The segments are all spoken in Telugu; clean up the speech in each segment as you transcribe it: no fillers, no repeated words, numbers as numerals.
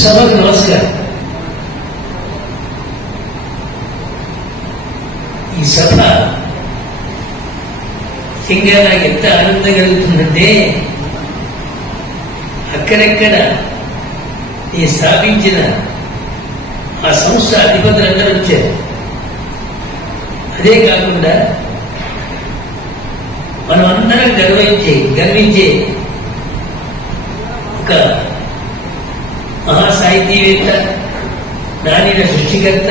సభకు నమస్కారం. ఈ సభ ముఖ్యంగా నాకు ఎంత ఆనందం కలుగుతుందంటే, అక్కడెక్కడ ఈ స్థాపించిన ఆ సంస్థ అధిపతులందరూ వచ్చారు. అదే కాకుండా మనం అందరం గర్వించే ఒక మహాసాహితీవేత్త, నాణ్యత సృష్టికర్త,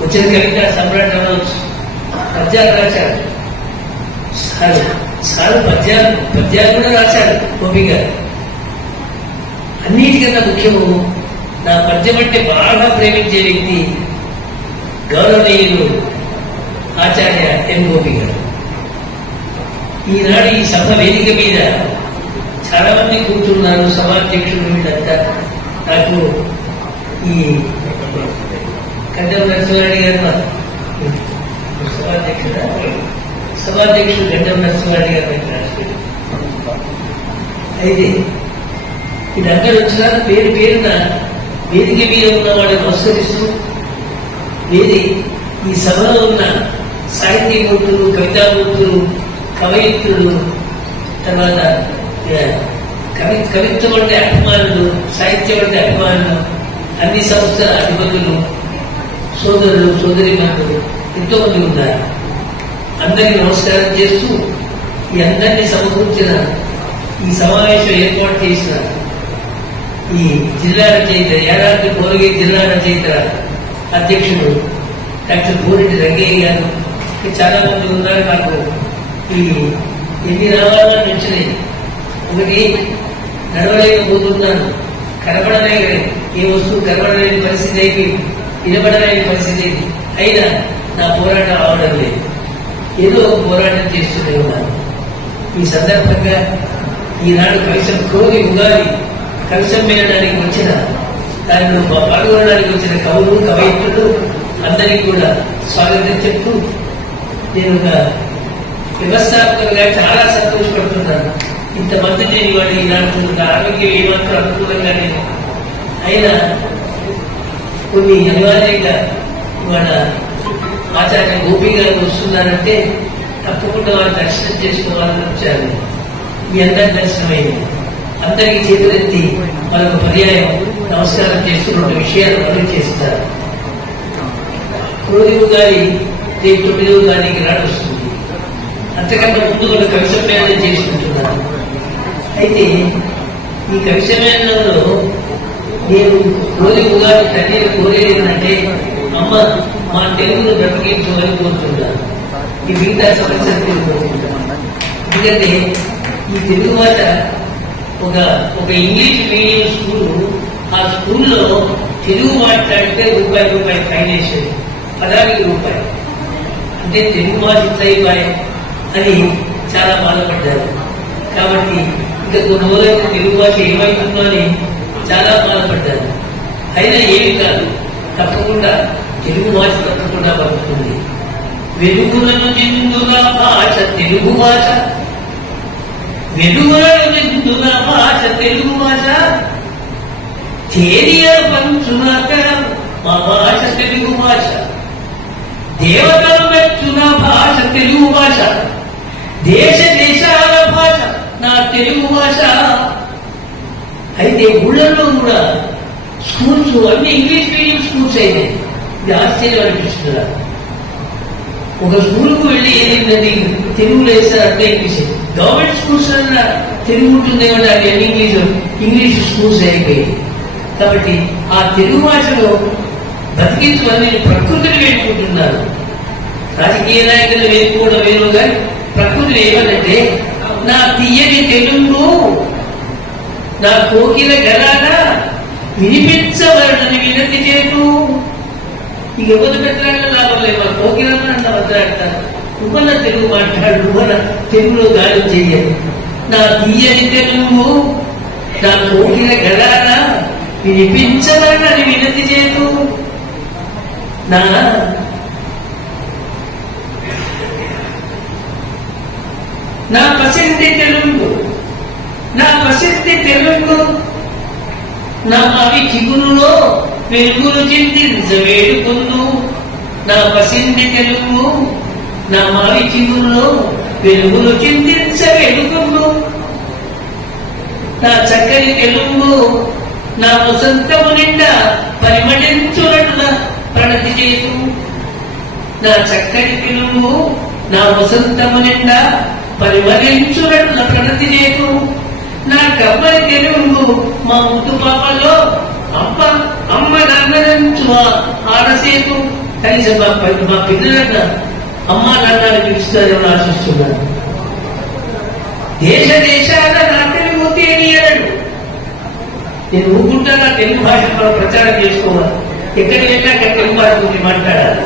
వచ్చిన కవిత సమ్రాట్ అనవచ్చు, పద్యాలు రాశారు, సారు పద్యాలు కూడా రాశారు గోపి గారు. అన్నిటికన్నా ముఖ్యము, నా పద్యం అంటే బాగా ప్రేమించే వ్యక్తి గౌరవనీయులు ఆచార్య ఎన్ గోపి గారు. ఈనాడు ఈ సభ వేదిక మీద చాలా మంది కూర్చున్నారు, సభాధ్యక్షులు వీళ్ళంతా. నాకు ఈ గడ్డం నరసింహారెడ్డి గారు సభాధ్యక్షుడు గడ్డం నరసింహారెడ్డి గారు అయితే వీళ్ళందరూ వచ్చినారు. పేరు పేరున వేదిక మీద ఉన్న వాడిని నమస్కరిస్తూ, ఈ సభలో ఉన్న సాహితీమూర్తులు, కవితామూర్తులు, కవయిత్రులు, తర్వాత కవిత్వం అంటే అభిమానులు, సాహిత్యం అంటే అభిమానులు, అన్ని సంస్థల అధిపతులు, సోదరులు, సోదరీమణులు ఎంతో మంది ఉన్నారు. అందరికీ నమస్కారం చేస్తూ, ఈ అందరినీ సమకూర్చిన, ఈ సమావేశం ఏర్పాటు చేసిన ఈ జిల్లా రచయిత, యాదాద్రి భువనగిరి జిల్లా రచయిత అధ్యక్షుడు డాక్టర్ బోరెడ్డి రంగయ్య గారు, చాలా మంది ఉన్నారు. నాకు ఈ ఎన్ని రావాలని వచ్చినాయి. ఒకటి, నడవలేకపోతున్నాను, కనబడలే, ఏ వస్తువు కనబడలేని పరిస్థితి అయిపోయింది, వినబడలేని పరిస్థితి అయినా నా పోరాటం అవడం లేదు. ఏదో ఒక పోరాటం చేస్తూనే ఉన్నాను. ఈ సందర్భంగా ఈనాడు కవిసం క్రోధి ఉగాది కవిసం వినడానికి వచ్చిన, దానిలో పాల్గొనడానికి వచ్చిన కవులు, కవయిత్రులు అందరికీ కూడా స్వాగతం చెప్తూ, నేను ఒక వ్యవస్థాపకంగా చాలా సంతోషపడుతున్నాను. ఇంతమంది నేను ఇవాళ ఈనాడు ఆరోగ్యం ఏమాత్రం అనుకూలంగా లేదు, అయినా కొన్ని అనివార్యంగా ఇవాళ ఆచార్య గోపి గారు వస్తున్నారంటే తప్పకుండా వారు దర్శనం చేసుకోవాలని వచ్చారు. మీ అందరి దర్శనమైంది. అందరికీ చేతులెత్తి మరొక పర్యాయం నమస్కారం చేస్తూ రెండు విషయాలు మనం చేస్తారు. క్రోధి ఉగాది రేపు 9వ తారీఖు నాడు వస్తుంది. అంతకన్నా ముందు మనం కవి సమ్మేళనం చేసుకుంటున్నాను. అయితే ఈ కవి సమ్మేళనంలో నేను క్రోధి ఉగాది తండ్రిని కోరేది ఏంటంటే, అమ్మ మా తెలుగును బ్రతికించమని కోరుతున్నాను. ఈ మిగతా సమస్యలు కోరుకుంటున్నాను. ఎందుకంటే ఈ తెలుగు మాట ఒక ఇంగ్లీష్ మీడియం స్కూల్, ఆ స్కూల్లో తెలుగు మాట్లాడితే రూపాయి ఫైన్ వేసేది, పదానికి రూపాయి. అంటే తెలుగు భాష ఇట్లయిపోయి అని చాలా బాధపడ్డారు. కాబట్టి ఇంకా కొన్ని రోజులైతే తెలుగు భాష ఏమవుతుందో అని చాలా బాధపడ్డారు. అయినా ఏమి కాదు, తప్పకుండా తెలుగు భాష తప్పకుండా బతుకుతుంది. వెలుగులను జిందుల భాష తెలుగు భాష, వెలుగులను జిందుల భాష తెలుగు భాష, తేలియ పంచునాక మా భాష తెలుగు భాష, దేవతలు మెచ్చున భాష తెలుగు భాష, దేశ దేశాల భాష నా తెలుగు భాష. అయితే ఊళ్ళల్లో కూడా స్కూల్స్ అన్ని ఇంగ్లీష్ మీడియం స్కూల్స్ అయినాయి. ఇది ఆశ్చర్యం అనిపిస్తున్నారు. ఒక స్కూల్కు వెళ్ళి ఏదైందని తెలుగులో వేస్తారు, అంటే ఇంగ్లీష్. గవర్నమెంట్ స్కూల్స్ అన్నా తెలుగు ఉంటుందేమంటే అది అన్ని ఇంగ్లీష్ స్కూల్స్ అయిపోయాయి. కాబట్టి ఆ తెలుగు భాషలో బతికించమని ప్రకృతిని వేడుకుంటున్నారు. రాజకీయ నాయకులు వేడుకోవడం వేరు, కానీ ప్రకృతిని ఏమనంటే, నా తీయని తెలుగు నా కోకిల గలాగా వినిపించవలనని వినతి చేతు. ఇక ఎవరు పెట్టడానికి లాభం లేదు, మా కోకిలన్నా అన్న వద్దాడతారు. నువ్వన్న తెలుగు మాట్లాడు, నువ్వన్న తెలుగులో గాలి చెయ్యదు. నా తీయని తెలుగు నా కోకిల గలాగా వినిపించవలనని వినతి చేతు. నా పసిద్ది తెలుగు, నా పసిద్ది తెలుగు నా అవి చిగురులో వెలుగులు చిందించవేడుకుందు నా పసింది తెలుగు నా మావి చిగురులో వెలుగులు చిందించవేడుకుందు నా చక్కని తెలుగు నా వసంతము నిండా పరిమళించునట్ల ప్రణతి చేతు నా చక్కని తెలుగు నా వసంతము నిండా పరిమళించునట్ల ప్రణతి చేతు నా కబ్బరి తెలుగు మా ముద్దు పాపలో అమ్మ నాన్ననంచు ఆడసేతు కనీసం మా పిల్లలన్న అమ్మ నాన్నని పిలుస్తారని ఆశిస్తున్నాను. దేశ దేశాల నా తెలుగు తేలియడు నేను ఊరుకుంటా నా తెలుగు భాష ప్రచారం చేసుకోవాలి. ఎక్కడికి వెళ్ళా అక్కడ తెలుగు భాష గురించి మాట్లాడాలి.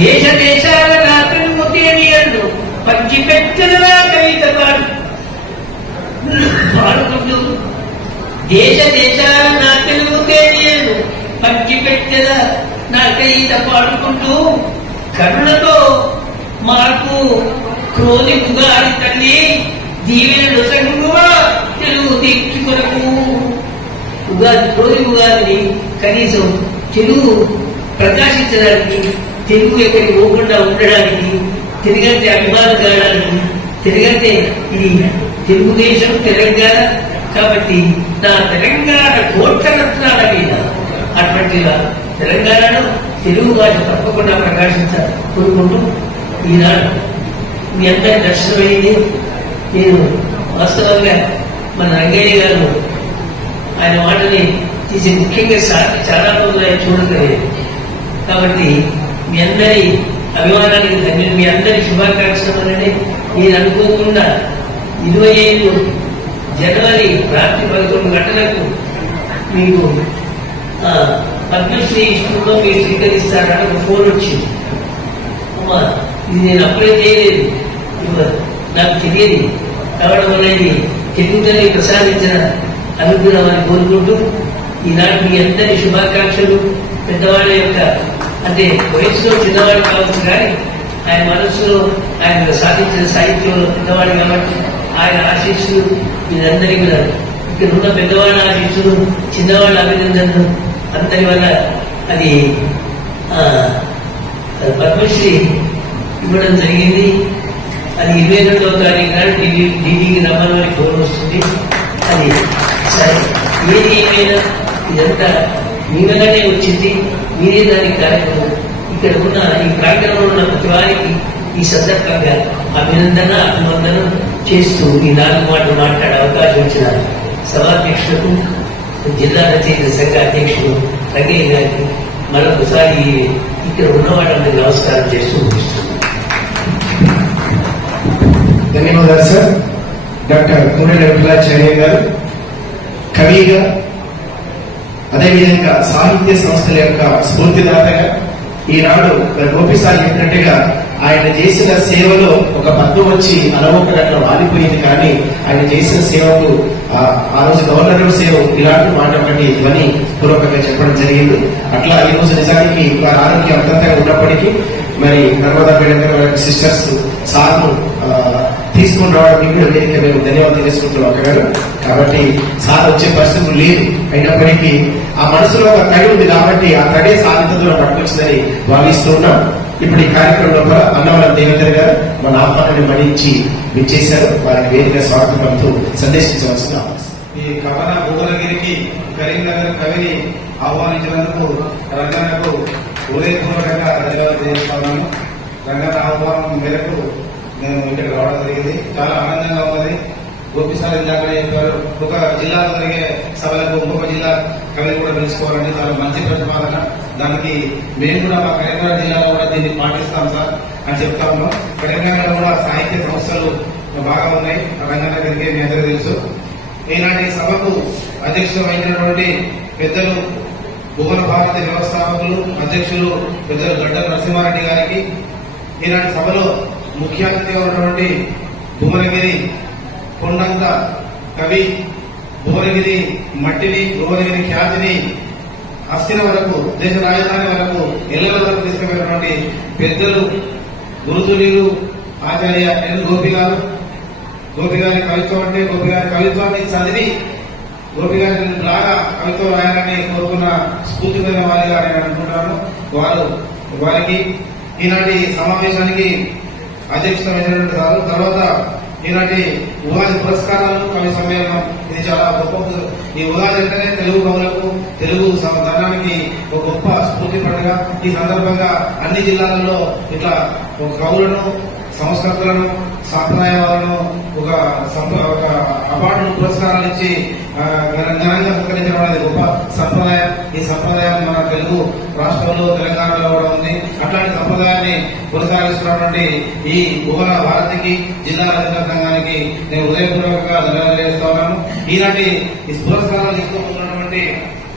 దేశ దేశాల నా తెలుగు తేలియడు పంచి పెట్టిన కవిత పాడుకుంటూ దేశ దేశాల నా తెలుగు తేలియడు పంచి పెట్టెద నా కవిత పాడుకుంటూ కరుణతో మాకు క్రోధి ఉగాది తల్లి దీవెనలు సంగుగా తెలుగు తీర్చుకొరకు ఉగాది క్రోధి ఉగాదిని కనీసం తెలుగు ప్రకాశించడానికి తెలుగు ఎక్కడికి పోకుండా ఉండడానికి తిరిగంటే అభిమానం కలగడానికి తిరిగంటే ఇది తెలుగుదేశం తెలంగాణ కాబట్టి నా తెలంగాణ కోట్ల మీద అటువంటి తెలంగాణలో తెలుగు భాష తప్పకుండా ప్రకాశించాలి కోరుకుంటూ ఈనాడు మీ అందరి దర్శనమైంది. నేను వాస్తవంగా మన రంగయ్య గారు ఆయన మాటని తీసి ముఖ్యంగా చాలా రోజులు ఆయన చూడలేదు కాబట్టి మీ అందరి అభిమానానికి ధన్యులు, మీ అందరి శుభాకాంక్షలు అనేది నేను అనుకోకుండా 25 జనవరి రాత్రి 11 గంటలకు మీకు పద్మశ్రీ స్కూల్లో మీరు స్వీకరిస్తారని ఒక ఫోన్ వచ్చింది. అమ్మా ఇది నేను అప్లై చేయలేదు, నాకు తెలియదు కావడం వల్ల ఇది తెలుగుతల్లి ప్రసాదించిన అనుగ్రహం అని కోరుకుంటూ ఈనాడు మీ అందరి శుభాకాంక్షలు పెద్దవాళ్ళ యొక్క అంటే వయసులో చిన్నవాడు కావచ్చు కానీ ఆయన మనస్సులో ఆయన సాధించిన సాహిత్యంలో పెద్దవాడు కాబట్టి ఆయన ఆశీస్సులు వీళ్ళందరికీ కూడా ఇక్కడ ఉన్న పెద్దవాళ్ళ ఆశీస్సులు చిన్నవాళ్ళ అభినందనలు అందరి వల్ల అది పద్మశ్రీ ఇవ్వడం జరిగింది. అది 22వ తారీఖు నాడు ఢిల్లీకి రమ్మని ఫోన్ వస్తుంది. అది సరే ఏది ఏమైనా ఇదంతా మీ వల్లనే వచ్చింది, మీరే దానికి కార్యక్రమం. ఇక్కడ ఉన్న ఈ ప్రాంగణంలో ఉన్న ప్రతి వారికి ఈ సందర్భంగా అభినందనం చేస్తూ ఈ 4 మాటలు మాట్లాడే అవకాశం వచ్చిన సభాధ్యక్షులకు జిల్లా రచయిత సంఘ అధ్యక్షుడు రంగయ్య గారికి మరొకసారి ఇక్కడ ఉన్న వాళ్ళందరికీ నమస్కారం చేస్తూ ముగిస్తున్నాను. ధన్యవాదాలు సార్. డాక్టర్ కూరెళ్ల విఠలాచార్య గారు కవిగా అదేవిధంగా సాహిత్య సంస్థల యొక్క స్ఫూర్తిదాతగా ఈనాడు గోపిసారి చెప్పినట్టుగా ఆయన చేసిన సేవలో ఒక పద్మం వచ్చి అలవొక్కడట్లా వాలిపోయింది కానీ ఆయన చేసిన సేవకు ఆ రోజు గవర్నర్ సేవ ఇలాంటి మాట ఒకటి ధ్వని పూర్వకంగా చెప్పడం జరిగింది. అట్లా ఈ రోజు నిజానికి వారి ఆరోగ్యం అంతంతగా ఉన్నప్పటికీ మరి నర్మదా మేడం గారి సిస్టర్స్ సార్ను తీసుకుని రావడానికి కూడా వేదిక మేము ధన్యవాదాలు తెలుసుకుంటున్నాం అక్కగారు. కాబట్టి సార్ వచ్చే పరిస్థితులు లేదు, అయినప్పటికీ ఆ మనసులో ఒక తడి ఉంది కాబట్టి ఆ తడే సాధితంలో పట్టుకొచ్చిందని భావిస్తున్నాం. ఇప్పుడు ఈ కార్యక్రమం లోపల అన్నవరం దేవేందర్ గారు మన ఆహ్వానాన్ని మణించి విచ్చేశారు. వారికి వేదిక స్వాగతం పలుతూ సందేశించవలసిన ఈ కథన భువనగిరికి కరీంనగర్ కవిని ఆహ్వానించినందుకు రంగన్నకు హృదయపూర్వకంగా ధన్యవాదాలు తెలియజేస్తున్నాను. రంగన్న ఆహ్వానం మేరకు నేను ఇక్కడికి రావడం జరిగింది. చాలా ఆనందంగా ఉన్నది. గోపిసారి ఇందాకనే చెప్పారు, ఒక జిల్లాలో జరిగే సభలకు ఇంకొక జిల్లా కవిని కూడా పిలుచుకోవాలని చాలా మంచి ప్రతిపాదన. దానికి మేము కూడా మా కరీంనగర్ జిల్లాలో కూడా దీన్ని పాటిస్తాం సార్ అని చెప్తా ఉన్నాం. కరీంనగర్లో కూడా సాహిత్య సంస్థలు బాగా ఉన్నాయి. రంగన్న గారికి మీ అందరికీ తెలుసు. ఈనాటి సభకు అధ్యక్షులు వహించినటువంటి పెద్దలు భువన భారతి వ్యవస్థాపకులు అధ్యక్షులు పెద్దలు గడ్డ నరసింహారెడ్డి గారికి, ఈనాటి సభలో ముఖ్య అతిథిగా ఉన్నటువంటి భువనగిరి కొండంత కవి, భువనగిరి మట్టిని, భువనగిరి ఖ్యాతిని హస్తిన వరకు, దేశ రాజధాని వరకు, ఎల్లల వరకు తీసుకువెళ్ళినటువంటి పెద్దలు గురుతులీలు ఆచార్య ఎన్ గోపి గారు. గోపి గారి కవిత్వం అంటే గోపి గారి కవిత్వాన్ని చదివి గోపి గారి లాగా కవిత్వం రాయాలని కోరుకున్న స్ఫూర్తిమైన వారిగా నేను అనుకుంటాను. వారికి ఈనాటి సమావేశానికి అధ్యక్షత వహించినటువంటి తర్వాత ఈనాటి ఉగాది పురస్కారాలు కవి సమ్మేళనం ఇది చాలా గొప్ప. ఈ ఉగాది అంటేనే తెలుగు కవులకు తెలుగు ధనానికి ఒక గొప్ప స్ఫూర్తి పండుగ. ఈ సందర్భంగా అన్ని జిల్లాలలో ఇట్లా కవులను, సంస్కృతులను, సాంప్రదాయాలను ఒక అవార్డులు పురస్కారాలు ఇచ్చి ఘనంగా సత్కరించడం అనేది గొప్ప సంప్రదాయం. ఈ సంప్రదాయం మన తెలుగు రాష్ట్రంలో తెలంగాణలో కూడా ఉంది. అట్లాంటి సంప్రదాయాన్ని కొనసాగిస్తున్నటువంటి ఈ భువన భారతికి, జిల్లా రాజకీయ సంఘానికి నేను హృదయపూర్వకంగా ధన్యవాదాలు తెలియజేస్తా ఉన్నాను. ఈనాటి ఈ పురస్కారాలు తీసుకున్నటువంటి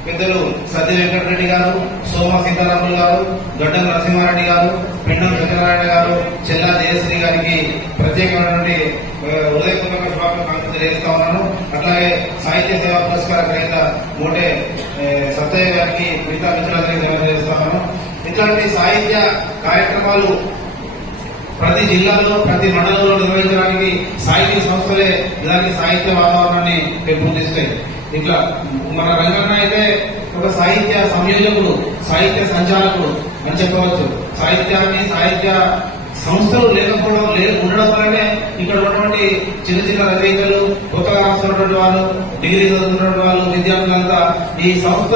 పెద్దలు సత్య వెంకటరెడ్డి గారు, సోమ సీతారాములు గారు, గడ్డం నరసింహారెడ్డి గారు, పెండం సత్యనారాయణ గారు, చెల్లా జయశ్రీ గారికి ప్రత్యేకమైనటువంటి హృదయపూర్వక శుభాకాంక్షలు తెలియజేస్తా ఉన్నాను. అట్లాగే సాహిత్య సేవా పురస్కార గ్రహీత మోటే సత్తయ్య గారికి, మిగతా మిత్రులందరికీ తెలియజేస్తా ఉన్నాను. ఇట్లాంటి సాహిత్య కార్యక్రమాలు ప్రతి జిల్లాలో, ప్రతి మండలంలో నిర్వహించడానికి సాహిత్య సంస్థలే ఇలాంటి సాహిత్య వాతావరణాన్ని పెంపొందిస్తాయి. ఇట్లా మన రంగన్న అయితే ఒక సాహిత్య సంయోజకుడు, సాహిత్య సంచాలకుడు అని చెప్పవచ్చు. సాహిత్య సంస్థలు లేకపోవడం ఉండడం వల్లనే ఇక్కడ ఉన్నటువంటి చిన్న చిన్న రచయితలు, కొత్తగా వస్తున్నటువంటి వాళ్ళు, డిగ్రీ చదువుతున్నటువంటి వాళ్ళు, విద్యార్థులంతా ఈ సంస్థ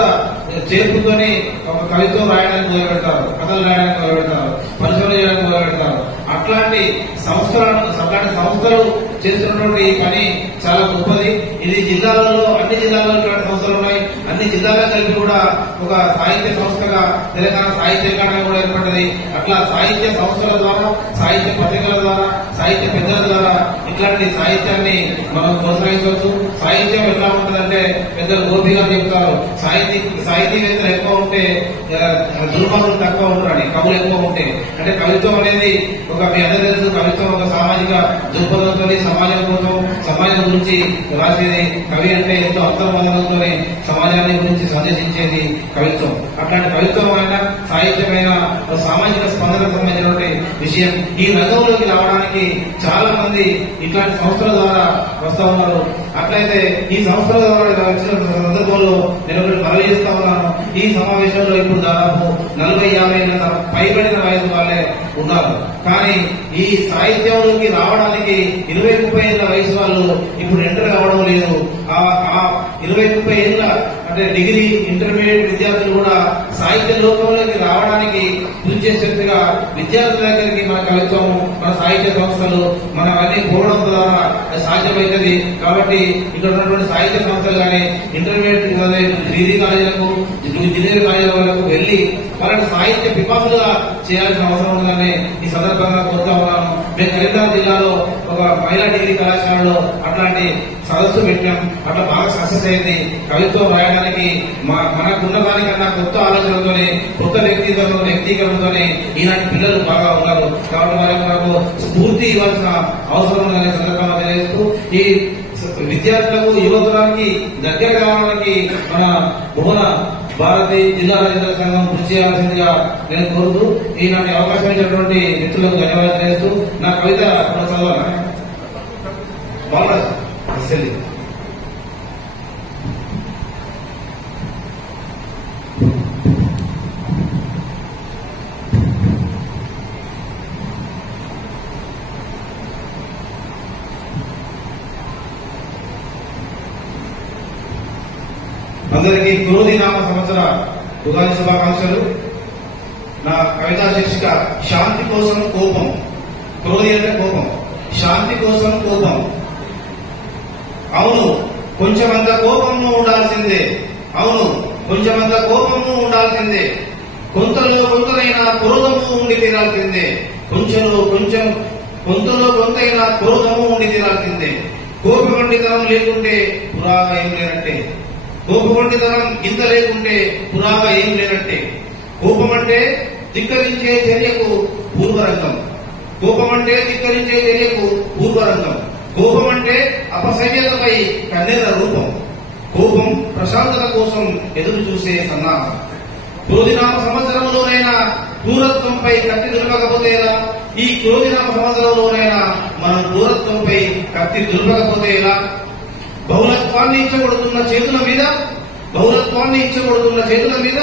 చేర్పుతోని ఒక కవిత్వం రాయడానికి మొదలుపెడతారు, కథలు రాయడానికి మొదలుపెడతారు, పరిశోధన చేయడానికి మొదలుపెడతారు. అట్లాంటి సంస్థలు చేస్తున్నటువంటి ఈ పని చాలా గొప్పది. ఇది జిల్లాలలో, అన్ని జిల్లాల్లో ఇట్లాంటి సంస్థలు ఉన్నాయి. అన్ని జిల్లాల కలిపి కూడా ఒక సాహిత్య సంస్థగా తెలంగాణ సాహిత్య అకాడమీ కూడా ఏర్పడ్డది. అట్లా సాహిత్య సంస్థల ద్వారా, సాహిత్య పత్రికల ద్వారా, సాహిత్య పెద్దల ద్వారా ఇట్లాంటి సాహిత్యాన్ని మనం కొనసాగించవచ్చు. సాహిత్యం ఎట్లా ఉంటుందంటే పెద్దలు గోపి గారు చెప్తారు, సాహితీవేత్తలు ఎక్కువ ఉంటే దుర్మార్గులు తక్కువ ఉంటారని, కవులు ఎక్కువ ఉంటే. అంటే కవిత్వం అనేది ఒక మీ అందరూ తెలుసు, కవిత్వం ఒక సామాజిక దృక్పథంతో సమాజం కోసం, సమాజం గురించి రాసేది. కవి అంటే ఎంతో అంతర్మతంతో సమాజాన్ని గురించి సందేశించేది కవిత్వం. అట్లాంటి కవిత్వం అయినా, సాహిత్యమైన సామాజిక స్పందనకు సంబంధించినటువంటి విషయం. ఈ రంగంలోకి రావడానికి చాలా మంది ఇట్లాంటి సంస్థల ద్వారా వస్తా ఉన్నారు. అట్లయితే ఈ సంస్థల ద్వారా వచ్చిన సందర్భంలో నేను ఒకటి మనవి చేస్తా ఉన్నాను. ఈ సమావేశంలో ఇప్పుడు దాదాపు 40-50 ఏళ్ల పైబడిన వయసు వాళ్ళే ఉన్నారు. కానీ ఈ సాహిత్యంలోకి రావడానికి 20-30 ఏళ్ల వయసు వాళ్ళు ఇప్పుడు ఎంటర్ కావడం లేదు. ఆ 20-30 ఏళ్ల అంటే డిగ్రీ, ఇంటర్మీడియట్ విద్యార్థులు కూడా సాహిత్య లోకంలోకి రావడానికి కృషి చేసేట్టుగా విద్యార్థుల దగ్గరికి మన కవిత్వం, మన సాహిత్య సంస్థలు, మన అన్ని పోవడం ద్వారా సాధ్యమవుతుంది. కాబట్టి ఇక్కడ ఉన్నటువంటి సాహిత్య సంస్థలు కానీ, ఇంటర్మీడియట్ డిగ్రీ కాలేజీలకు, ఇంజనీరింగ్ కాలేజీల వరకు వెళ్లి వాళ్ళకి సాహిత్య పిపాసులుగా చేయాల్సిన అవసరం ఉందని ఈ సందర్భంగా కోరుతా ఉన్నాను. మేము కరీంనగర్ జిల్లాలో ఒక మహిళా డిగ్రీ కళాశాలలో అట్లాంటి సదస్సు పెట్టాం. అట్లా బాగా సక్సెస్ అయింది. కవిత్వం రాయడానికి మనకున్న దానికన్నా కొత్త ఆలోచనలతోనే, కొత్త వ్యక్తీకరణతోనే ఈనాటి పిల్లలు బాగా ఉన్నారు. కాబట్టి మనకు స్ఫూర్తి ఇవ్వాల్సిన అవసరం ఉందనే సందర్భంగా తెలియజేస్తూ ఈ విద్యార్థులకు, యువకురానికి దగ్గర కావడానికి మన భువన భారతి జిల్లా రాజకీయ సంఘం కృషి చేయాల్సిందిగా నేను కోరుతూ ఈనాటి అవకాశం ఇచ్చినటువంటి మిత్రులకు ధన్యవాదాలు తెలియజేస్తూ నా కవిత చదవాలి. అందరికీ క్రోధి నామ సంవత్సర ఉగాది శుభాకాంక్షలు. నా కవితా శీర్షిక శాంతి కోసం కోపం. క్రోధి అంటే కోపం, శాంతి కోసం కోపం. అవును, కొంచెమంత కోపము ఉండాల్సిందే. అవును, కొంచెమంత కోపము ఉండాల్సిందే. కొంతలో కొంతైనా క్రోధము ఉండి తీరాల్సిందే. కొంతలో కొంతైనా క్రోధము ఉండి తీరాల్సిందే. కోపమండితనం లేకుంటే పురాగా ఏం లేనట్టే. కోపమండితనం ఇంత లేకుంటే పురాగా ఏం లేనట్టే. కోపమంటే ధిక్కరించే చర్యకు పూర్వరంగం. కోపమంటే ధిక్కరించే చర్యకు పూర్వరంగం. కోపమంటే అపసవ్యతపై కన్నెర రూపం. కోపం ప్రశాంతత కోసం ఎదురు చూసే సన్నాహం. క్రోధినామ సంవత్సరంలోనైనా క్రూరత్వంపై కత్తి దులపకపోతే ఎలా? ఈ క్రోధినామ సంవత్సరంలోనైనా మనం క్రూరత్వంపై కత్తి దులపకపోతే ఎలా? బహుళత్వాన్ని ఇచ్చగొడుతున్న చేతుల మీద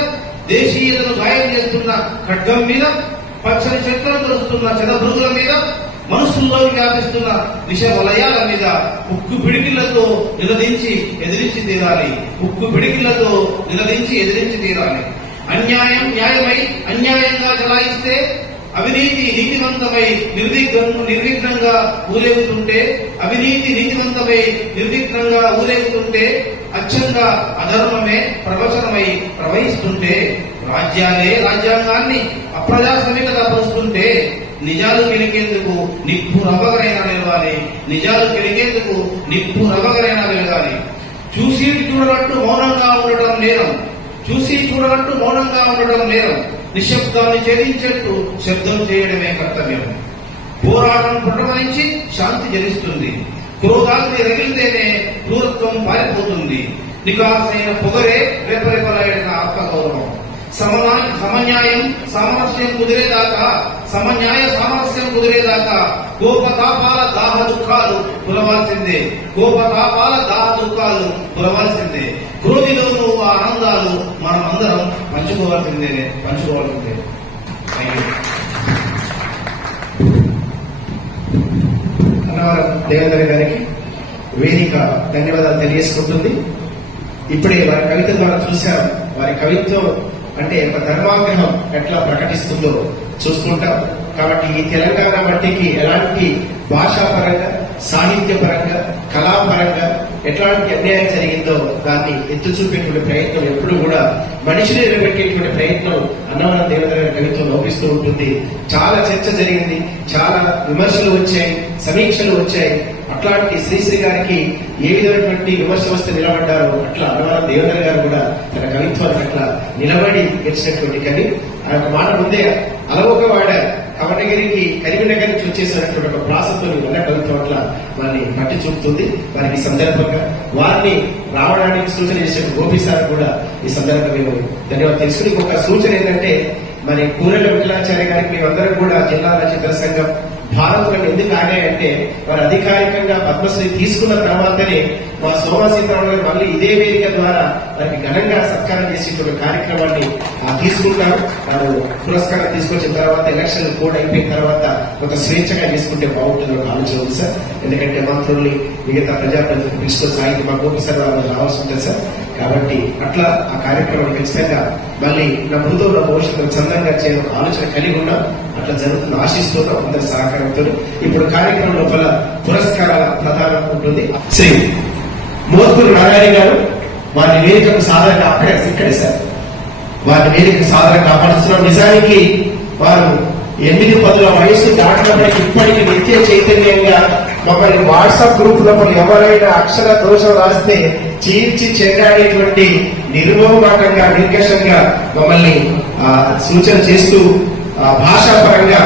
దేశీయతను గాయం చేస్తున్న ఖడ్గం మీద, పచ్చని చెట్లను తొలుస్తున్న చెదపురుగుల మీద, మనస్సుల్లో వ్యాపిస్తున్న విష వలయాల మీద ఉక్కు పిడికిళ్లతో నిలదించి ఎదిరించి తీరాలి. అన్యాయం న్యాయమై అన్యాయంగా చలాయిస్తే, అవినీతి నీతివంతమై నిర్విఘ్నంగా ఊరేగుతుంటే, అచ్చంగా అధర్మమే ప్రవచనమై ప్రవహిస్తుంటే, రాజ్యాంగాన్ని అప్రజాస్వామికత పరుస్తుంటే, నిజాలు కెలికేందుకు నిప్పురవ్వగరైనా నిలగాలి. చూసి చూడనట్టు మౌనంగా ఉండటం నేరం. నిశ్శబ్దాన్ని ఛేదించేట్టు శబ్దం చేయడమే కర్తవ్యం. పోరాటం పుట్టమనించి శాంతి జనిస్తుంది. క్రోధాగ్ని రగిలితేనే క్రూరత్వం పారిపోతుంది. నికాసైన పొగరే రేపరేపలాడిన ఆత్మగౌరవం. సమన్యాయం సామరస్యం కుదిరేదాకా కోపతాపాల దాహ దుఃఖాలు పులవాల్సిందే. క్రోధిలోనూ ఆ ఆనందాలు మనమందరం పంచుకోవాల్సిందే. అన్నవరం దేవేంద్ర గారికి వేదిక ధన్యవాదాలు తెలియజేసుకుంటుంది. ఇప్పుడే వారి కవిత ద్వారా చూశాం. వారి కవిత్వం అంటే ఒక ధర్మాగ్రహం ఎట్లా ప్రకటిస్తుందో చూసుకుంటాం. కాబట్టి ఈ తెలంగాణ మట్టికి ఎలాంటి భాషాపరంగా, సాహిత్యపరంగా, కళాపరంగా ఎట్లాంటి అన్యాయం జరిగిందో దాన్ని ఎత్తు చూపేటువంటి ప్రయత్నం ఎప్పుడు కూడా మనిషిని నిలబెట్టేటువంటి ప్రయత్నం అన్నవరం దేవేంద్ర గారి కవిత్వం లోపిస్తూ ఉంటుంది. చాలా చర్చ జరిగింది, చాలా విమర్శలు వచ్చాయి, సమీక్షలు వచ్చాయి. అట్లాంటి శ్రీశ్రీ గారికి ఏ విధమైనటువంటి విమర్శ వస్తే నిలబడ్డారో అట్లా అన్నవరం దేవేంద్ర గారు కూడా తన కవిత్వానికి అట్లా నిలబడి గెలిచినటువంటి కవి. ఆ యొక్క మాట ముందే అలవోకవాడ కవటగిరికి కరీంనగర్ నుంచి వచ్చేసినటువంటి ఒక ప్రాసతో ఉన్న కవిత్వం అట్లా వారిని పట్టి చూపుతుంది. వారికి సందర్భంగా వారిని రావడానికి సూచన చేసే గోపి సార్ కూడా ఈ సందర్భంగా మేము ధన్యవాదాలు తెలుసుకుని ఇంకొక సూచన ఏంటంటే, మరి కూరెల విఠలాచార్య గారికి మేమందరం కూడా జిల్లా రచయితల సంఘం భారత్లో ఎందుకు ఆగాయంటే, వారు అధికారికంగా పద్మశ్రీ తీసుకున్న తర్వాతనే మా సోమసీతారామన్ గారు మళ్ళీ ఇదే వేదిక ద్వారా వారికి ఘనంగా సత్కారం చేసేటువంటి కార్యక్రమాన్ని తీసుకుంటారు. వారు పురస్కారం తీసుకొచ్చిన తర్వాత ఎలక్షన్ కోడ్ అయిపోయిన తర్వాత ఒక స్వేచ్ఛగా చేసుకుంటే బాగుంటుంది ఒక ఆలోచన ఉంది సార్. ఎందుకంటే మంత్రుల్ని మిగతా ప్రజాప్రతినిధులు తీసుకొని సాగించి మా గోపి సార్ రావాల్సి ఉంటుంది సార్. కాబట్టి అట్లా ఆ కార్యక్రమం ఖచ్చితంగా మళ్ళీ నా బృందంలో భవిష్యత్తులో చందంగా చేయడం ఒక ఆలోచన కలిగి ఉన్నాం. అట్లా జరుగుతుంది ఆశిస్తున్నాం అందరి సహకారంతో. ఇప్పుడు కార్యక్రమం లోపల పురస్కారాల ప్రదానం ఉంటుంది. శ్రీ మోత్కూరు నారాయణ గారు వారి వేదికకు సాధారణంగా ఇక్కడే సార్ వారి వేదికకు సాధారణ కాపాడుతున్నాం. నిజానికి వారు 8-10 వయసు దాటినప్పటికీ ఇప్పటికీ నిత్య చైతన్యంగా మమ్మల్ని వాట్సాప్ గ్రూప్ లోపల ఎవరైనా అక్షర దోషం రాస్తే చీల్చి చెండాడేటువంటి నిర్మోహమాటంగా నిర్గషంగా మమ్మల్ని సూచన చేస్తూ భాషాపరంగా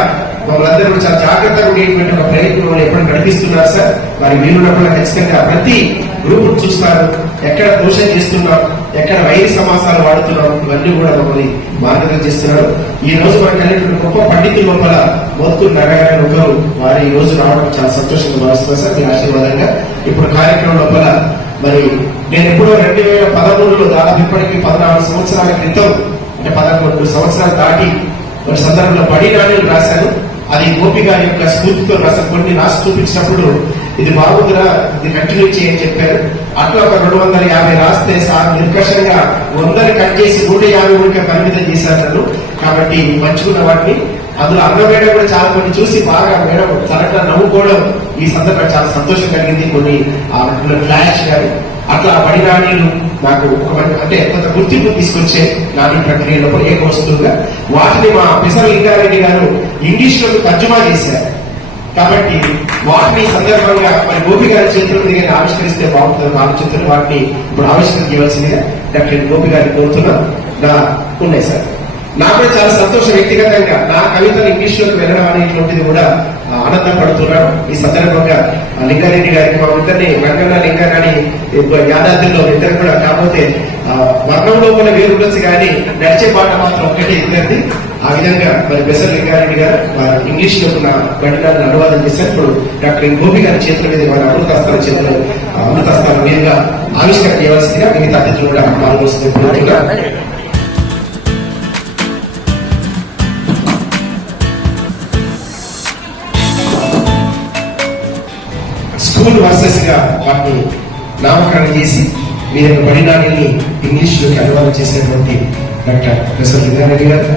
మమ్మల్ందరూ చాలా జాగ్రత్తగా ఉండేటువంటి ఒక ప్రయత్నం ఎప్పుడు నడిపిస్తున్నారు సార్. వారి వీరున్నప్పుడు ఖచ్చితంగా ప్రతి గ్రూప్ చూస్తారు, ఎక్కడ దోషం చేస్తున్నాం, ఎక్కడ వైరి సమాసాలు వాడుతున్నాం, ఇవన్నీ కూడా మమ్మల్ని మార్గదర్శనం చేస్తున్నారు. ఈ రోజు మనకు అనేటువంటి గొప్ప పండితుల లోపల మోత్కూరు నారాయణ ఒకరు వారు ఈ రోజు రావడం చాలా సంతోషంగా భావిస్తున్నారు సార్. మీ ఆశీర్వాదంగా ఇప్పుడు కార్యక్రమం లోపల మరి నేను ఎప్పుడో 2013లో దాదాపు ఇప్పటికీ 14 సంవత్సరాల క్రితం అంటే 11 సంవత్సరాలు దాటి ఒక సందర్భంలో బడి నాణ్యులు రాశాను. అది గోపి గారి యొక్క స్ఫూర్తితో రాశాను. కొన్ని రాసి చూపించినప్పుడు ఇది బాగుందిరా, ఇది కంటిన్యూ చేయని చెప్పారు. అట్లా ఒక 250 రాస్తే సార్ నిర్కషంగా 100 కట్ చేసి 150 పరిమితం చేశారు. కాబట్టి మంచుకున్న వాటిని అందులో అన్నమేడ కూడా చాలా కొన్ని చూసి బాగా మేడం తనట్లా నవ్వుకోవడం ఈ సందర్భంగా చాలా సంతోషం కలిగింది. కొన్ని ఫ్లాష్ గారు అట్లా బడి నాణ్యులు నాకు అంటే కొంత గుర్తింపు తీసుకొచ్చే నాణ్య ప్రక్రియలో ఏక వస్తువుగా వాటిని మా పిసర లింగారెడ్డి గారు ఇంగ్లీష్ లో తర్జుమా చేశారు. కాబట్టి వాటిని సందర్భంగా మరి గోపి గారి చేతుల మీద ఆవిష్కరిస్తే బాగుంటుంది ఆలోచిస్తున్న వాటిని ఇప్పుడు ఆవిష్కరణ చేయవలసిందిగా డాక్టర్ గోపి గారిని కోరుతున్నా. ఉన్నాయి సార్. నాకు కూడా చాలా సంతోషం వ్యక్తిగతంగా నా కవితలు ఇంగ్లీష్ లోకి వెళ్ళడం అనేటువంటిది కూడా ఆనందపడుతున్నాను. ఈ సందర్భంగా లింగారెడ్డి గారికి మా ఇద్దరిని రంగన్న లింగారాణి యాదాద్రిలో ఇద్దరు కూడా కాకపోతే వర్ణం లోపల వేరు ఉండొచ్చు కానీ నడిచే పాట మాత్రం ఒక్కటే ఇద్దరిది. ఆ విధంగా మరి బెసర్ లింగారెడ్డి గారు ఇంగ్లీష్ లో ఉన్న గణితాలను అనువాదం చేశారు. ఇప్పుడు డాక్టర్ గోపి గారి చేతుల మీద వారి అమృతస్థానం మీదుగా ఆవిష్కరణ చేయవలసిందిగా మిగతా అతిథులు కూడా పాల్గొస్తుంది. స్కూల్ వర్సెస్ గా వాటిని నామకరణం చేసి మీ యొక్క పరిణామాన్ని ఇంగ్లీష్ లోకి అనువాదం చేసినటువంటి డాక్టర్ బెసర్ లింగారెడ్డి గారు,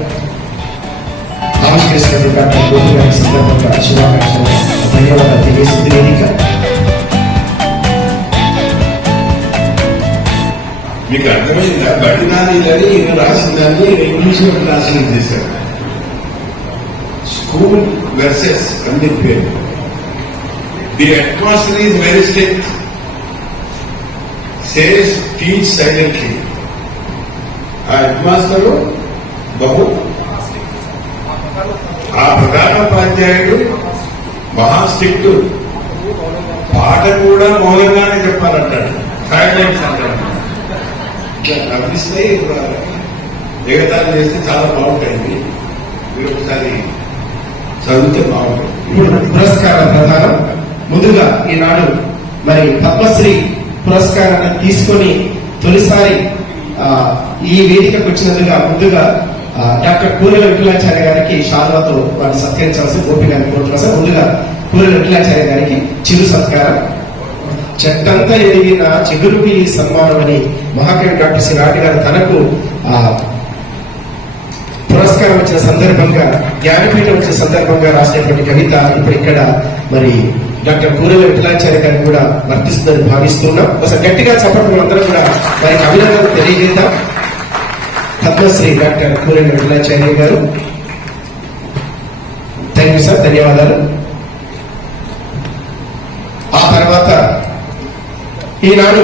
ఆవిష్కరిస్తున్న డాక్టర్ గోపి గారి సందర్భంగా శుభాకాంక్షలు ధన్యవాదాలు తెలియజేస్తుంది వేదిక. మీకు అర్థమైందా? బడినానీలని ఈయన రాసిన దాన్ని ఇంగ్లీష్ లో ట్రాన్స్లేట్ చేశారు. స్కూల్ వర్సెస్ అని పేరు. The atmosphere is very strict. Says teach silently. ఆ అట్మాస్ఫియర్ బహు ఆ ప్రధానోపాధ్యాయుడు మహా స్ట్రిక్ట్. పాట కూడా మౌనంగానే చెప్పాలంటాడు, సైలెన్స్ అంటాడు. ఇట్లా కనిపిస్తాయి. ఎగతాలు చేస్తే చాలా బాగుంటాయి. మీరు ఒకసారి చదివితే బాగుంటుంది. ఇప్పుడు పురస్కార ప్రధానం. ముందుగా ఈనాడు మరి పద్మశ్రీ పురస్కారాన్ని తీసుకొని తొలిసారి ఈ వేదికకు వచ్చినందుగా ముందుగా డాక్టర్ కూరెల విఠలాచార్య గారికి శాలువాతో వారిని సత్కరించాల్సి గోపి గారిని కోరుతున్నా సార్. ముందుగా కూరెల విఠలాచార్య గారికి చిరు సత్కారం. చెట్టంతా ఎదిగిన చిగురుకి సన్మానం అని మహాకవి డాక్టర్ శ్రీ రాటి గారు తనకు పురస్కారం వచ్చిన సందర్భంగా, జ్ఞానపీఠం వచ్చిన సందర్భంగా రాసినటువంటి కవిత ఇప్పుడు ఇక్కడ మరి డాక్టర్ కూరెల విఠలాచార్య గారిని కూడా వర్తిస్తుందని భావిస్తున్నాం. ఒకసారి గట్టిగా చెప్పడం అందరం కూడా వారికి అభినందనలు తెలియజేద్దాం. పద్మశ్రీ డాక్టర్ కూరెల విఠలాచార్య గారు, థ్యాంక్ యూ సార్, ధన్యవాదాలు. ఆ తర్వాత ఈనాడు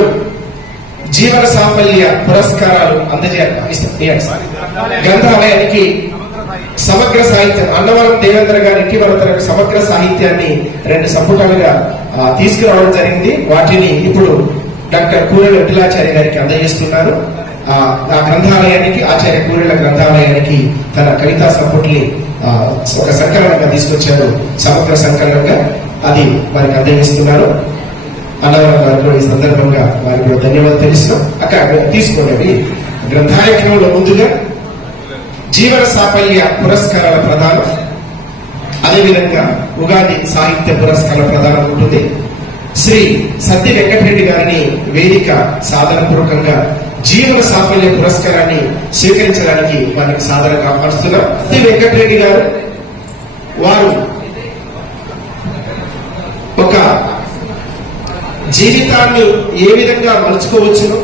జీవన సాఫల్య పురస్కారాలు గ్రంథాలయానికి సమగ్ర సాహిత్యం అన్నవరం దేవేంద్ర గారి ఇటీవల తన సమగ్ర సాహిత్యాన్ని 2 సంపుటాలుగా తీసుకురావడం జరిగింది. వాటిని ఇప్పుడు డాక్టర్ కూరెల విఠలాచార్య గారికి అందజేస్తున్నారు. ఆ గ్రంథాలయానికి, ఆచార్య కూరెల గ్రంథాలయానికి తన కవితా సంపుటిని ఒక సంకలనంగా తీసుకొచ్చారు. సమగ్ర సంకలనంగా అది వారికి అందజేస్తున్నారు. అన్నవరం గారు ఈ సందర్భంగా వారికి కూడా ధన్యవాదాలు తెలుస్తున్నాం. అక్కడ తీసుకోండి. గ్రంథాలయంలో ముందుగా జీవన సాఫల్య పురస్కారాల ప్రదానం, అదేవిధంగా ఉగాది సాహిత్య పురస్కారాల ప్రదానం ఉంటుంది. శ్రీ సత్య వెంకటరెడ్డి గారిని వేదిక సాధారణపూర్వకంగా జీవన సాఫల్య పురస్కారాన్ని స్వీకరించడానికి వారికి సాధారణంగా ఆహ్వానిస్తున్నాం. సత్య వెంకటరెడ్డి గారు వారు ఒక జీవితాన్ని ఏ విధంగా మలుచుకోవచ్చును,